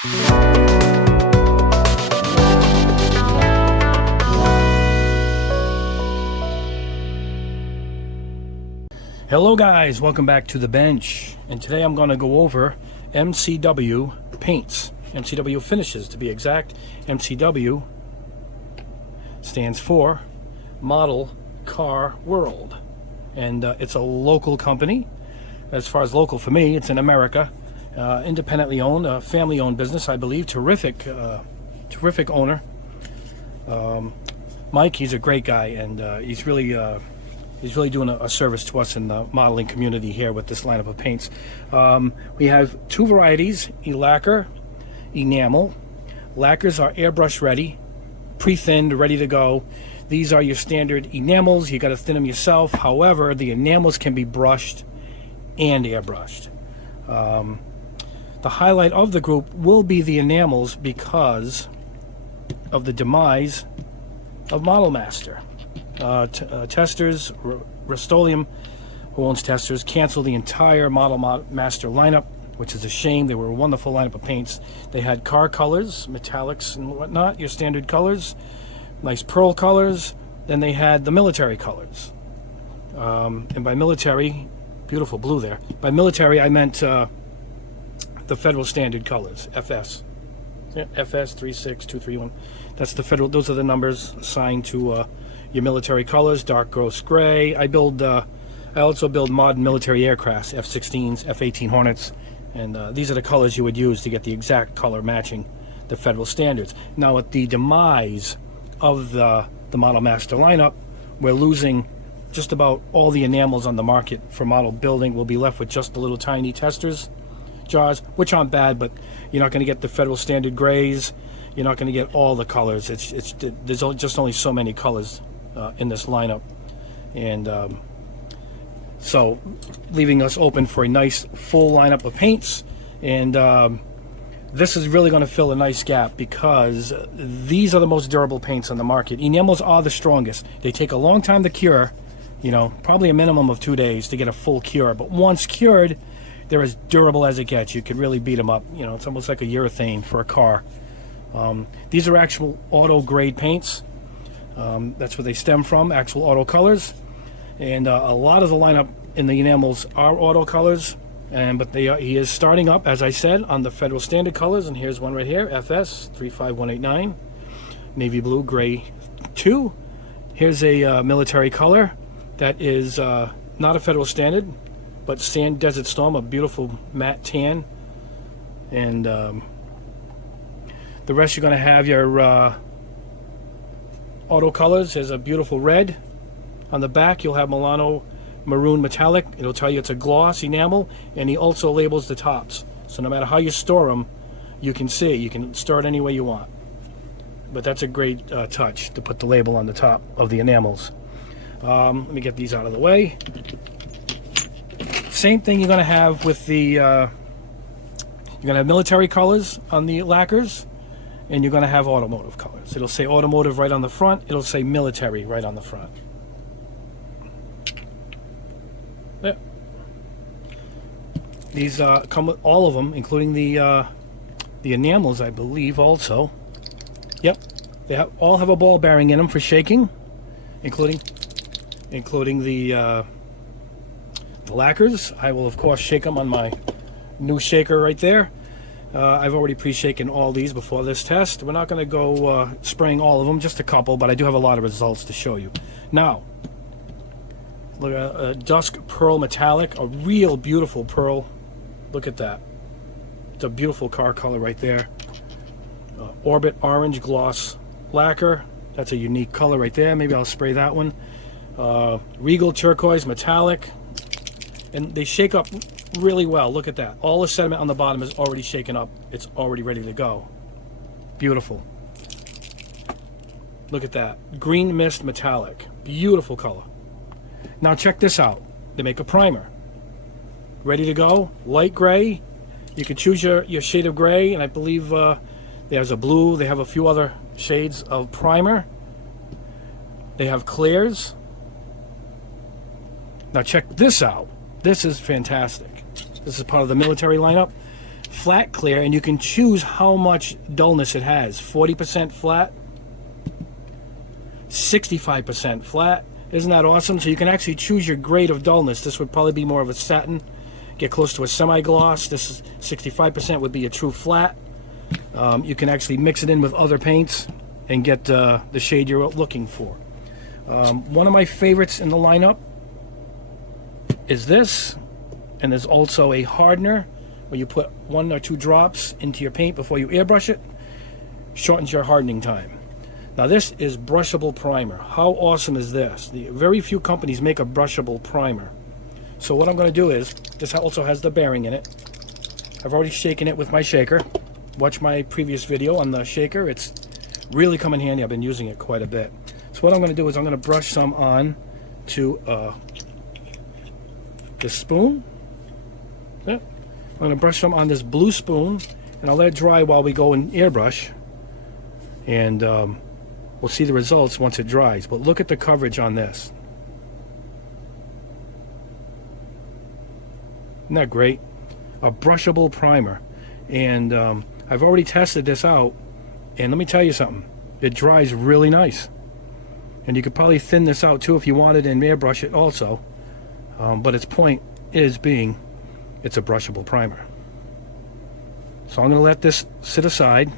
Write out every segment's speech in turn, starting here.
Hello guys, welcome back to the bench, and today I'm going to go over MCW Paints, MCW Finishes to be exact. MCW stands for Model Car World, and it's a local company. As far as local for me, it's in America, independently owned, family-owned business, I believe. Terrific owner. Mike, he's a great guy, and he's really doing a service to us in the modeling community here with this lineup of paints. We have two varieties, Lacquer Enamel. Lacquers are airbrush ready, pre-thinned, ready to go. These are your standard enamels. You got to thin them yourself. However, the enamels can be brushed and airbrushed. The highlight of the group will be the enamels because of the demise of Model Master. Testers, Rust-Oleum, who owns Testers, canceled the entire Model Master lineup, which is a shame. They were a wonderful lineup of paints. They had car colors, metallics and whatnot, your standard colors, nice pearl colors. Then they had the military colors. And by military, beautiful blue there. By military, I meant the federal standard colors, FS. Yeah, FS 36231. That's the federal. Those are the numbers assigned to your military colors. Dark gross gray. I also build modern military aircrafts, F-16s, F-18 Hornets, and these are the colors you would use to get the exact color matching the federal standards. Now, at the demise of the Model Master lineup, we're losing just about all the enamels on the market for model building. We'll be left with just the little tiny testers jars, which aren't bad, but you're not going to get the federal standard grays. You're not going to get all the colors. There's just only so many colors in this lineup, and so leaving us open for a nice full lineup of paints. And this is really going to fill a nice gap because these are the most durable paints on the market. Enamels are the strongest. They take a long time to cure, probably a minimum of 2 days to get a full cure, but once cured, they're as durable as it gets. You could really beat them up. It's almost like a urethane for a car. These are actual auto grade paints. That's where they stem from, actual auto colors. And a lot of the lineup in the enamels are auto colors, but he is starting up, as I said, on the federal standard colors. And here's one right here, FS 35189, navy blue, gray 2. Here's a military color that is not a federal standard, but Sand Desert Storm, a beautiful matte tan. And the rest you're going to have your auto colors. There's a beautiful red. On the back you'll have Milano Maroon Metallic. It'll tell you it's a gloss enamel, and he also labels the tops. So no matter how you store them, you can see. You can store it any way you want. But that's a great touch to put the label on the top of the enamels. Let me get these out of the way. Same thing you're going to have with the you're going to have military colors on the lacquers, and you're going to have automotive colors. It'll say automotive right on the front. It'll say military right on the front. Yeah. These come with all of them, including the enamels, I believe, also. Yep, they all have a ball bearing in them for shaking, including the lacquers. I will, of course, shake them on my new shaker right there. I've already pre-shaken all these before this test. We're not going to go spraying all of them, just a couple, but I do have a lot of results to show you. Now, look at a Dusk Pearl Metallic, a real beautiful pearl. Look at that. It's a beautiful car color right there. Orbit Orange Gloss Lacquer. That's a unique color right there. Maybe I'll spray that one. Regal Turquoise Metallic. And they shake up really well. Look at that. All the sediment on the bottom is already shaken up. It's already ready to go. Beautiful. Look at that. Green Mist Metallic. Beautiful color. Now check this out. They make a primer. Ready to go. Light gray. You can choose your shade of gray, and I believe there's a blue. They have a few other shades of primer. They have clears. Now check this out. This is fantastic. This is part of the military lineup. flat clear, and you can choose how much dullness it has. 40% flat, 65% flat. Isn't that awesome? So you can actually choose your grade of dullness. This would probably be more of a satin, get close to a semi-gloss. This is 65% would be a true flat. You can actually mix it in with other paints and get the shade you're looking for. One of my favorites in the lineup is this, and there's also a hardener where you put 1 or 2 drops into your paint before you airbrush it. Shortens your hardening time. Now this is brushable primer. How awesome is this? Very few companies make a brushable primer. So what I'm going to do is, this also has the bearing in it. I've already shaken it with my shaker. Watch my previous video on the shaker. It's really come in handy. I've been using it quite a bit. So what I'm going to do is I'm going to brush some on to this spoon. Yeah. I'm going to brush some on this blue spoon, and I'll let it dry while we go and airbrush. And we'll see the results once it dries. But look at the coverage on this. Isn't that great? A brushable primer. And I've already tested this out, and let me tell you something. It dries really nice. And you could probably thin this out too if you wanted and airbrush it also. But its point is being, it's a brushable primer. So I'm going to let this sit aside.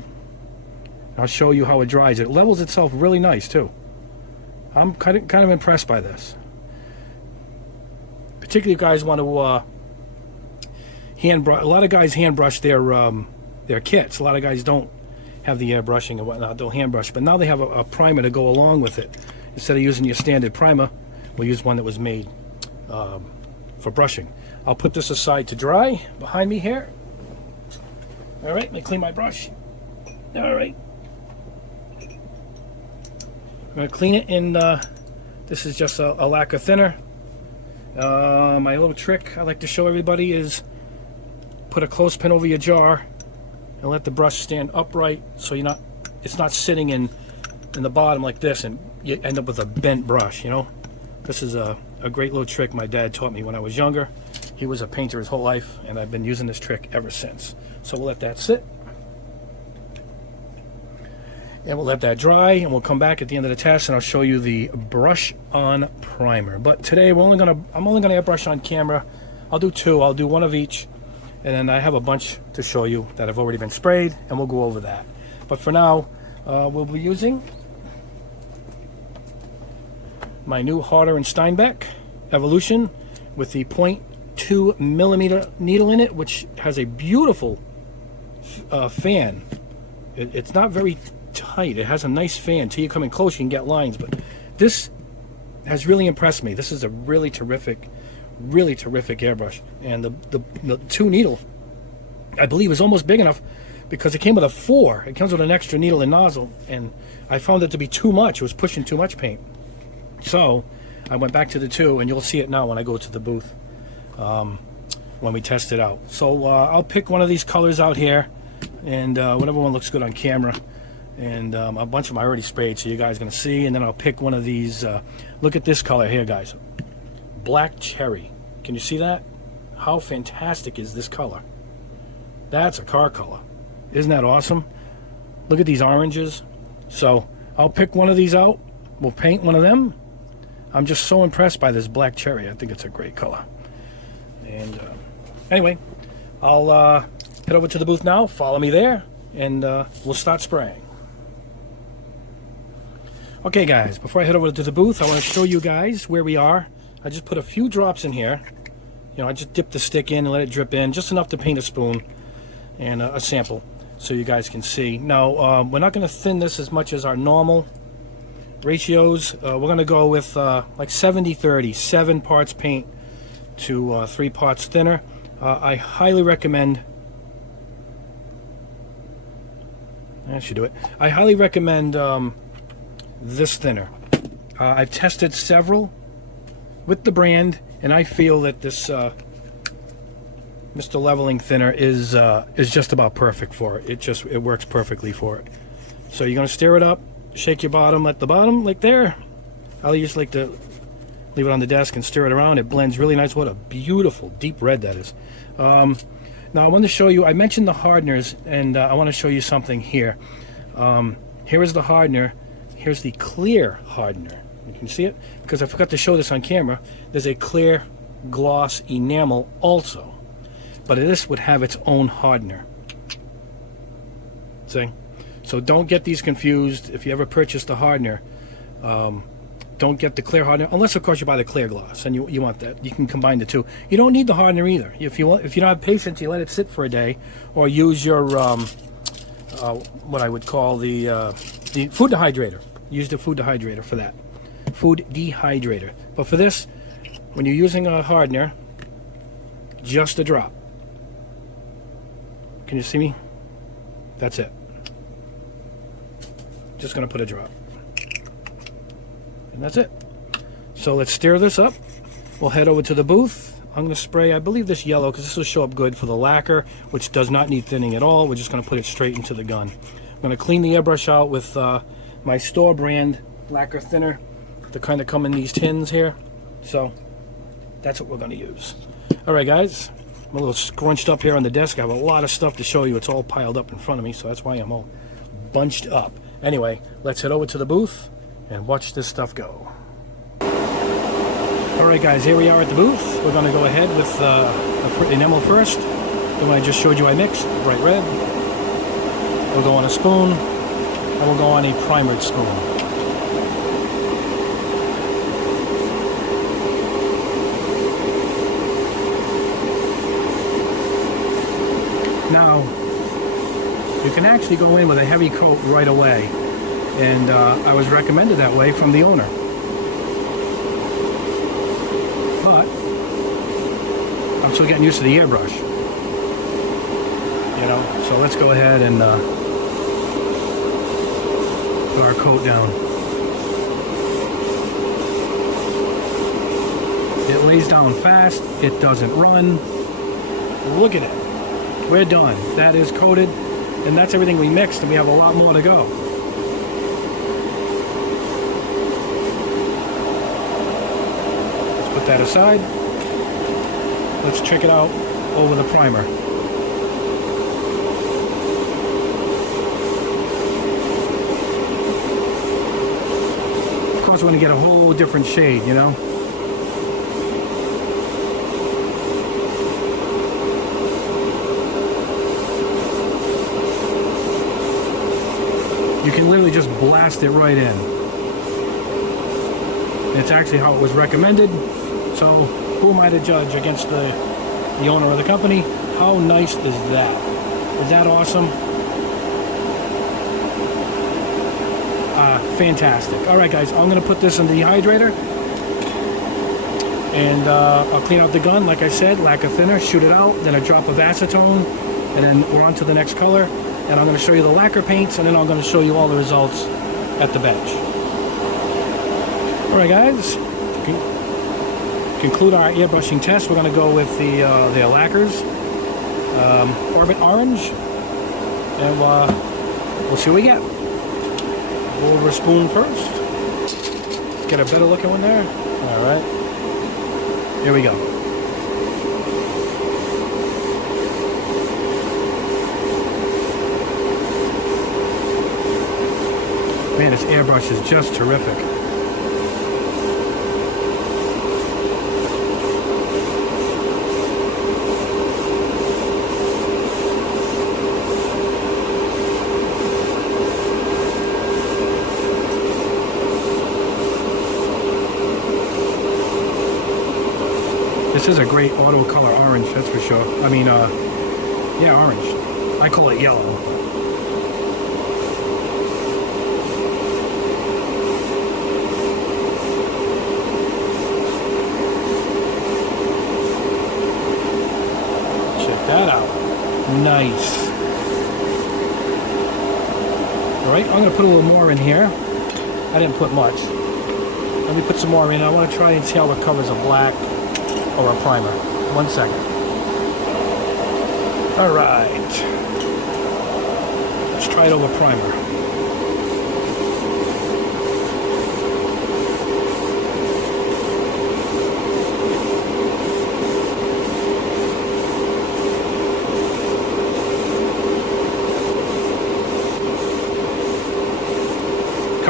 I'll show you how it dries. It levels itself really nice too. I'm kind of impressed by this. Particularly if you guys want to hand brush. A lot of guys hand brush their kits. A lot of guys don't have the airbrushing and whatnot. They'll hand brush, but now they have a primer to go along with it. Instead of using your standard primer, we'll use one that was made for brushing. I'll put this aside to dry behind me here. All right, let me clean my brush. All right. I'm going to clean it in, this is just a lacquer thinner. My little trick I like to show everybody is put a clothespin over your jar and let the brush stand upright so it's not sitting in the bottom like this and you end up with a bent brush, you know. This is a great little trick my dad taught me when I was younger. He was a painter his whole life, and I've been using this trick ever since. So we'll let that sit. And we'll let that dry, and we'll come back at the end of the test and I'll show you the brush on primer. But today I'm only gonna airbrush on camera. I'll do 2, I'll do 1 of each, and then I have a bunch to show you that have already been sprayed, and we'll go over that. But for now, we'll be using my new Hardener and Steenbeck Evolution with the 0.2 millimeter needle in it, which has a beautiful fan. It's not very tight. It has a nice fan. Till you come in close, you can get lines, but this has really impressed me. This is a really terrific airbrush, and the 2 needle, I believe, is almost big enough because it came with a 4. It comes with an extra needle and nozzle, and I found it to be too much. It was pushing too much paint. So I went back to the 2, and you'll see it now when I go to the booth when we test it out. So I'll pick one of these colors out here, and whatever one looks good on camera. And a bunch of them I already sprayed, so you guys are going to see. And then I'll pick one of these. Look at this color here, guys. Black cherry. Can you see that? How fantastic is this color? That's a car color. Isn't that awesome? Look at these oranges. So I'll pick one of these out. We'll paint one of them. I'm just so impressed by this black cherry. I think it's a great color. And anyway, I'll head over to the booth now. Follow me there, and we'll start spraying. Okay guys, before I head over to the booth, I want to show you guys where we are. I just put a few drops in here. You know, I just dipped the stick in and let it drip in, just enough to paint a spoon and a sample so you guys can see. Now, we're not going to thin this as much as our normal ratios. We're going to go with like 70-30, 7 parts paint to 3 parts thinner. I highly recommend, that should do it. I highly recommend this thinner. I've tested several with the brand, and I feel that this Mr. Leveling thinner is just about perfect for it. It works perfectly for it. So you're going to stir it up, shake your bottom at the bottom like there. I just like to leave it on the desk and stir it around. It blends really nice. What a beautiful deep red that is. Now I want to show you, I mentioned the hardeners, and I want to show you something here. Here is the hardener. Here's the clear hardener. You can see it? Because I forgot to show this on camera. There's a clear gloss enamel also. But this would have its own hardener. See? So don't get these confused. If you ever purchase the hardener, don't get the clear hardener, unless of course you buy the clear gloss and you want that. You can combine the two. You don't need the hardener either. If you don't have patience, you let it sit for a day, or use your what I would call the food dehydrator. Use the food dehydrator for that. Food dehydrator. But for this, when you're using a hardener, just a drop. Can you see me? That's it. Just gonna put a drop. And that's it. So let's stir this up. We'll head over to the booth. I'm going to spray, I believe, this yellow, because this will show up good for the lacquer, which does not need thinning at all. We're just going to put it straight into the gun. I'm going to clean the airbrush out with my store brand lacquer thinner, the kind that come in these tins here. So that's what we're going to use. All right, guys. I'm a little scrunched up here on the desk. I have a lot of stuff to show you. It's all piled up in front of me, so that's why I'm all bunched up. Anyway, let's head over to the booth and watch this stuff go. Alright guys, here we are at the booth. We're going to go ahead with the enamel first. The one I just showed you I mixed, bright red. We'll go on a spoon, and we'll go on a primered spoon. Now, you can actually go in with a heavy coat right away. And I was recommended that way from the owner. But I'm still getting used to the airbrush. You know, so let's go ahead and put our coat down. It lays down fast. It doesn't run. Look at it. We're done. That is coated, and that's everything we mixed, and we have a lot more to go. Put that aside. Let's check it out over the primer. Of course, we're going to get a whole different shade, you know. You can literally just blast it right in. It's actually how it was recommended. So who am I to judge against the owner of the company? How nice is that? Is that awesome? Fantastic. Alright guys, I'm going to put this in the dehydrator. And I'll clean out the gun, like I said, lacquer thinner, shoot it out, then a drop of acetone, and then we're on to the next color. And I'm going to show you the lacquer paints, and then I'm going to show you all the results at the bench. Alright guys, to conclude our airbrushing test, we're going to go with the Lacquers Orbit Orange, and we'll see what we get. Go over a spoon first. Get a better looking one there. Alright, here we go. Man, this airbrush is just terrific. This is a great auto color orange, that's for sure. I mean, yeah, orange. I call it yellow. Check that out. Nice. Alright, I'm going to put a little more in here. I didn't put much. Let me put some more in. I want to try and see how it covers a black or a primer. 1 second. Alright. Let's try it over primer.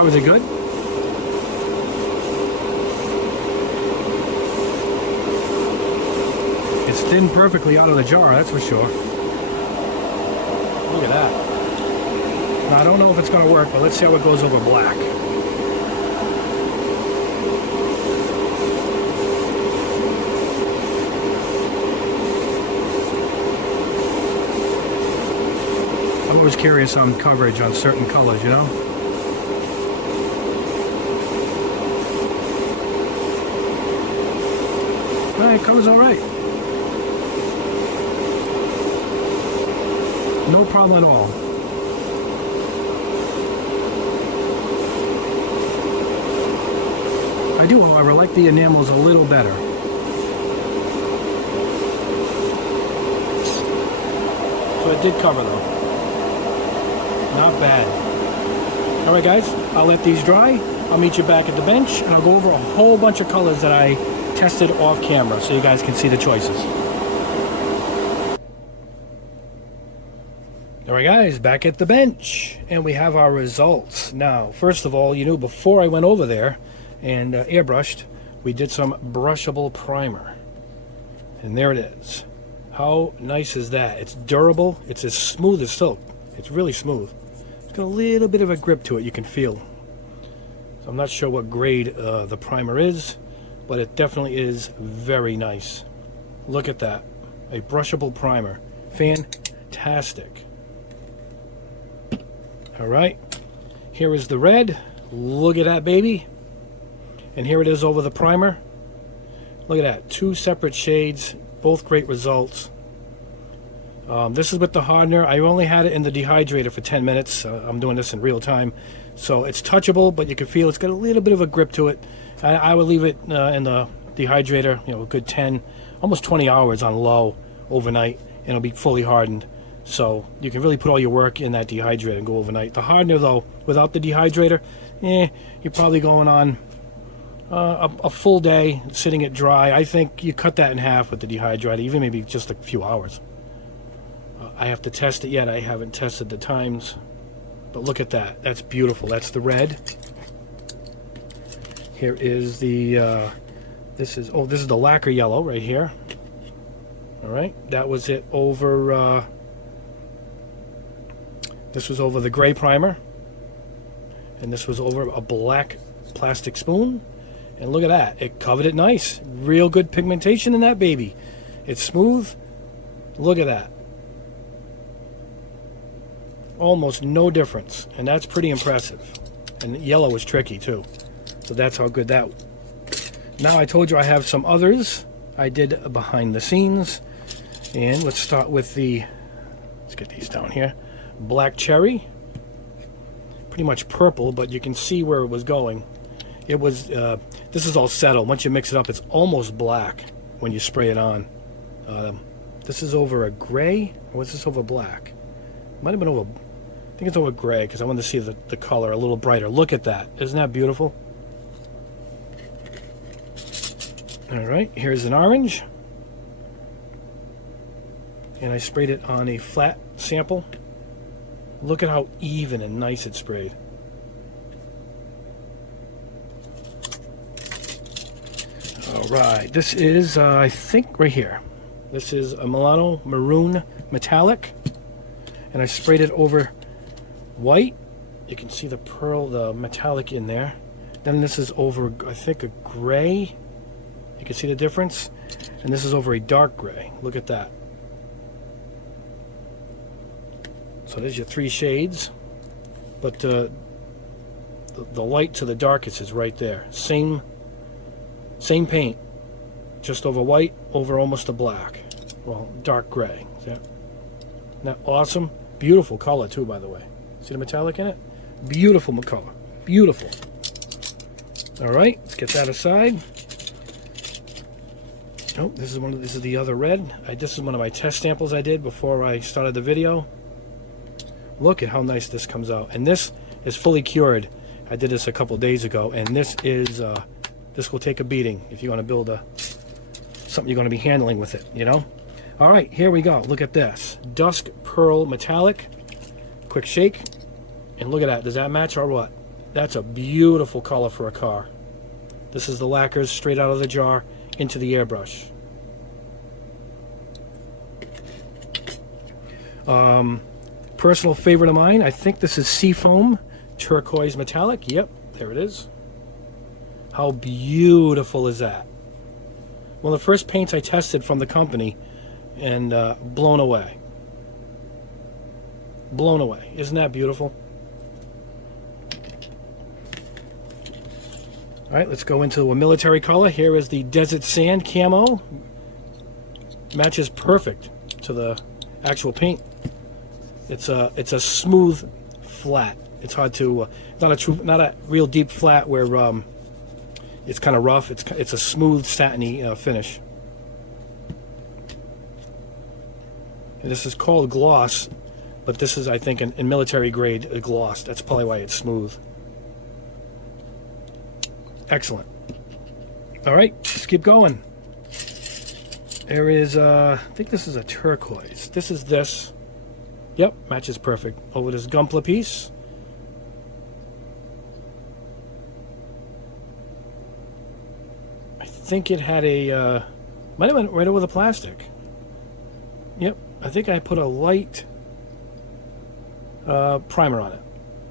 Covers it good. It's thinned perfectly out of the jar, that's for sure. Look at that. Now, I don't know if it's going to work, but let's see how it goes over black. I'm always curious on coverage on certain colors, you know? It covers all right. No problem at all. I do, however, like the enamels a little better. So it did cover though. Not bad. Alright guys, I'll let these dry. I'll meet you back at the bench and I'll go over a whole bunch of colors that I tested off camera so you guys can see the choices. Alright guys, back at the bench and we have our results. Now, first of all, you know, before I went over there and airbrushed, we did some brushable primer. And there it is. How nice is that? It's durable. It's as smooth as silk. It's really smooth. It's got a little bit of a grip to it, you can feel. So I'm not sure what grade the primer is, but it definitely is very nice. Look at that. A brushable primer. Fantastic. Alright. Here is the red. Look at that, baby. And here it is over the primer. Look at that. 2 separate shades. Both great results. This is with the hardener. I only had it in the dehydrator for 10 minutes. I'm doing this in real time. So it's touchable, but you can feel it's got a little bit of a grip to it. I would leave it in the dehydrator, you know, a good 10, almost 20 hours on low overnight, and it'll be fully hardened. So you can really put all your work in that dehydrator and go overnight. The hardener, though, without the dehydrator, you're probably going on a full day sitting it dry. I think you cut that in half with the dehydrator, even maybe just a few hours. I have to test it yet. I haven't tested the times. But look at that. That's beautiful. That's the red. Here is the, this is the lacquer yellow right here. All right. That was it over, this was over the gray primer. And this was over a black plastic spoon. And look at that. It covered it nice. Real good pigmentation in that baby. It's smooth. Look at that. Almost no difference, and that's pretty impressive. And yellow is tricky too, so that's how good that. Now I told you I have some others I did behind the scenes, and let's start with the, let's get these down here. Black cherry, pretty much purple, but you can see where it was going. It was this is all settled. Once you mix it up, it's almost black when you spray it on. This is over a gray, or was this over black? Might have been over, I think it's over gray, because I wanted to see the color a little brighter. Look at that. Isn't that beautiful? Alright, here's an orange. And I sprayed it on a flat sample. Look at how even and nice it sprayed. Alright, this is, I think, right here. This is a Milano Maroon Metallic. And I sprayed it over white. You can see the pearl, the metallic in there. Then this is over, I think, a gray. You can see the difference. And this is over a dark gray. Look at that. So there's your 3 shades. But the light to the darkest is right there. Same paint. Just over white, over almost a black. Well, dark gray. Isn't that awesome? Beautiful color too, by the way. See the metallic in it? Beautiful color. Beautiful. Alright, let's get that aside. Oh, this is the other red. This is one of my test samples I did before I started the video. Look at how nice this comes out. And this is fully cured. I did this a couple days ago, and this is this will take a beating if you want to build something you're going to be handling with it, you know? Alright, here we go. Look at this. Dusk Pearl Metallic. Quick shake. And look at that. Does that match or what? That's a beautiful color for a car. This is the Lacquers straight out of the jar into the airbrush. Personal favorite of mine, I think this is Seafoam Turquoise Metallic. Yep, there it is. How beautiful is that? One of the first paints I tested from the company, and blown away. Blown away. Isn't that beautiful? All right, let's go into a military color. Here is the Desert Sand Camo. Matches perfect to the actual paint. It's a smooth flat. It's hard to not a real deep flat where it's kind of rough. It's a smooth satiny finish. And this is called gloss, but this is, I think, in military grade a gloss. That's probably why it's smooth. Excellent. All right, let's keep going. There is, I think this is a turquoise. This is this. Yep, matches perfect. Over this Gunpla piece. I think it had a, might have went right over the plastic. Yep, I think I put a light primer on it.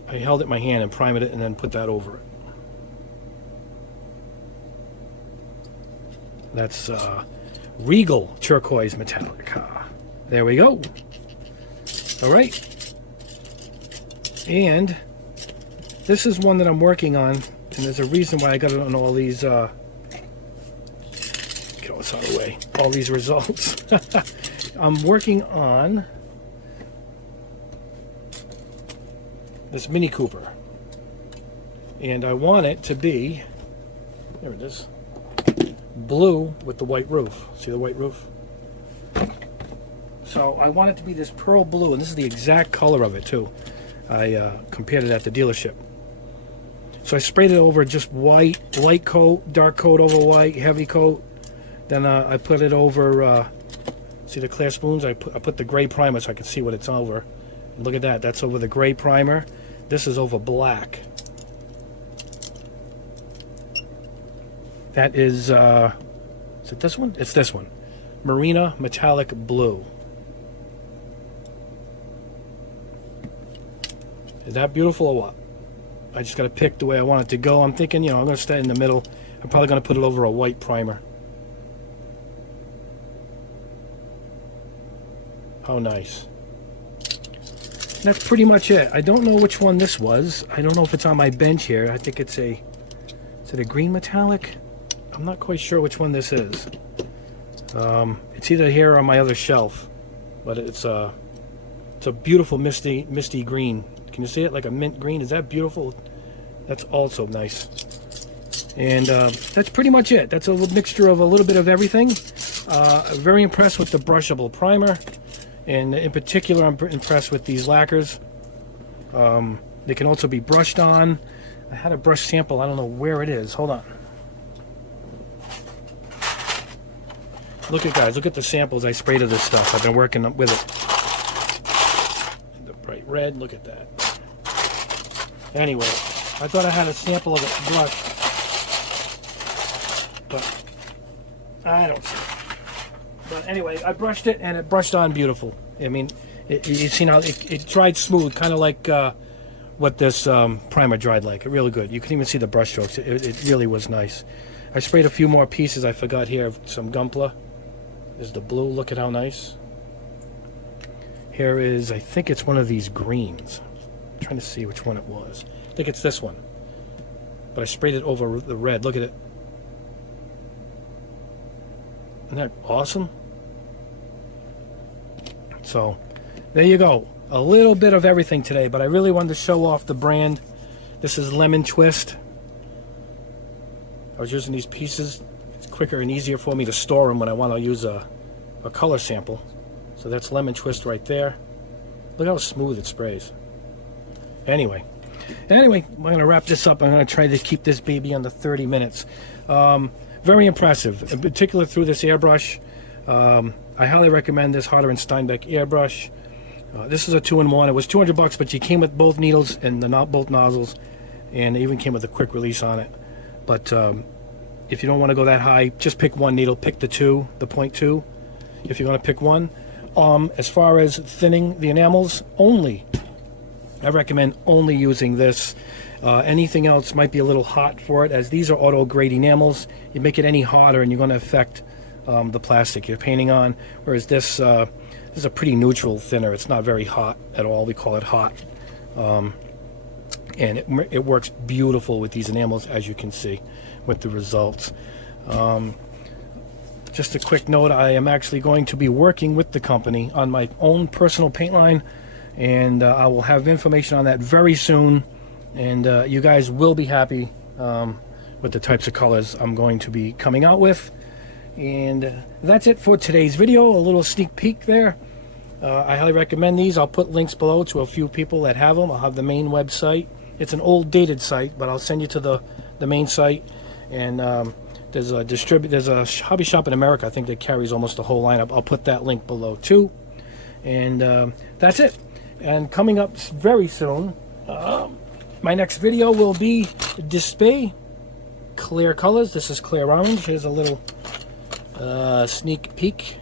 I held it in my hand and primed it and then put that over it. That's Regal Turquoise Metallic. There we go. All right. And this is one that I'm working on, and there's a reason why I got it on all these, get this out of the way, all these results. I'm working on this Mini Cooper, and I want it to be, there it is, blue with the white roof. See the white roof? So I want it to be this pearl blue, and this is the exact color of it too. I compared it at the dealership. So I sprayed it over just white, light coat, dark coat over white, heavy coat. Then I put it over, see the clear spoons? I put the gray primer so I can see what it's over. And look at that, that's over the gray primer. This is over black. That is it this one? It's this one. Marina Metallic Blue. Is that beautiful or what? I just got to pick the way I want it to go. I'm thinking, I'm going to stay in the middle. I'm probably going to put it over a white primer. How nice. That's pretty much it. I don't know which one this was. I don't know if it's on my bench here. I think it's a, is it a green metallic? I'm not quite sure which one this is. It's either here or on my other shelf, but it's a beautiful misty green. Can you see it? Like a mint green. Is that beautiful? That's also nice. And that's pretty much it. That's a mixture of a little bit of everything. Very impressed with the brushable primer, and in particular I'm impressed with these lacquers. They can also be brushed on. I had a brush sample. I don't know where it is. Hold on. Look at, guys, look at the samples I sprayed of this stuff. I've been working with it. The bright red, look at that. Anyway, I thought I had a sample of it brushed, but I don't see it. But anyway, I brushed it and it brushed on beautiful. I mean, you see how it dried smooth, kind of like what this primer dried like. Really good. You can even see the brush strokes. It really was nice. I sprayed a few more pieces I forgot here of some Gunpla. There's the blue. Look at how nice. Here is, I think it's one of these greens. I'm trying to see which one it was. I think it's this one. But I sprayed it over the red. Look at it. Isn't that awesome? So, there you go. A little bit of everything today, but I really wanted to show off the brand. This is Lemon Twist. I was using these pieces. It's quicker and easier for me to store them when I want to use a color sample. So that's Lemon Twist right there. Look how smooth it sprays. Anyway, I'm going to wrap this up. I'm going to try to keep this baby under 30 minutes. Very impressive, in particular through this airbrush. I highly recommend this Hardener and Steenbeck airbrush. This is a 2-in-1. It was $200, but you came with both needles and both nozzles. and it even came with a quick release on it. But if you don't want to go that high, just pick one needle. Pick the 0.2 if you're going to pick one. As far as thinning the enamels, I recommend only using this. Anything else might be a little hot for it, as these are auto grade enamels. You make it any hotter and you're going to affect the plastic you're painting on, whereas this is a pretty neutral thinner. It's not very hot at all. We call it hot, and it works beautiful with these enamels, as you can see with the results. Just a quick note, I am actually going to be working with the company on my own personal paint line, and I will have information on that very soon, and you guys will be happy with the types of colors I'm going to be coming out with. And that's it for today's video. A little sneak peek there. I highly recommend these. I'll put links below to a few people that have them. I'll have the main website. It's an old dated site, but I'll send you to the main site. And there's a hobby shop in America, I think, that carries almost the whole lineup. I'll put that link below too. And that's it. And coming up very soon, my next video will be display clear colors. This is clear orange. Here's a little sneak peek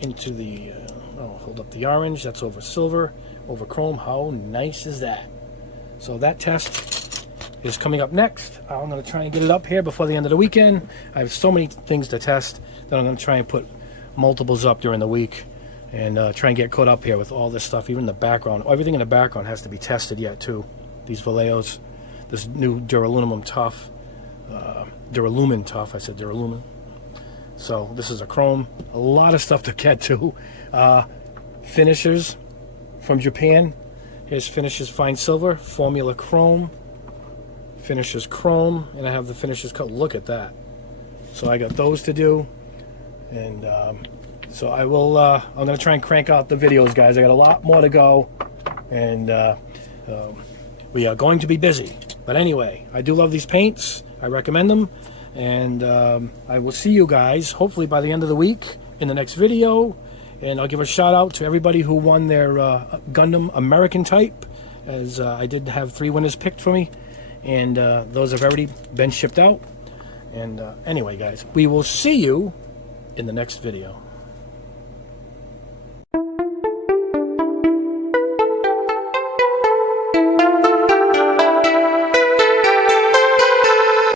into the I'll hold up the orange. That's over silver, over chrome. How nice is that? So that test is coming up next. I'm going to try and get it up here before the end of the weekend. I have so many things to test that I'm going to try and put multiples up during the week, and try and get caught up here with all this stuff. Even the background, everything in the background has to be tested yet too. These Valleos, this new Duralumin Tough, Duralumin Tough. I said Duralumin. So this is a chrome. A lot of stuff to get to. Finishers from Japan. Here's Finishes Fine Silver, Formula Chrome, Finishes Chrome, and I have the Finishes cut. Look at that. So I got those to do, and so I will. I'm going to try and crank out the videos, guys. I got a lot more to go, and we are going to be busy. But anyway, I do love these paints. I recommend them, and I will see you guys hopefully by the end of the week in the next video. And I'll give a shout out to everybody who won their Gundam American type, as I did have 3 winners picked for me, and those have already been shipped out. And anyway, guys, we will see you in the next video.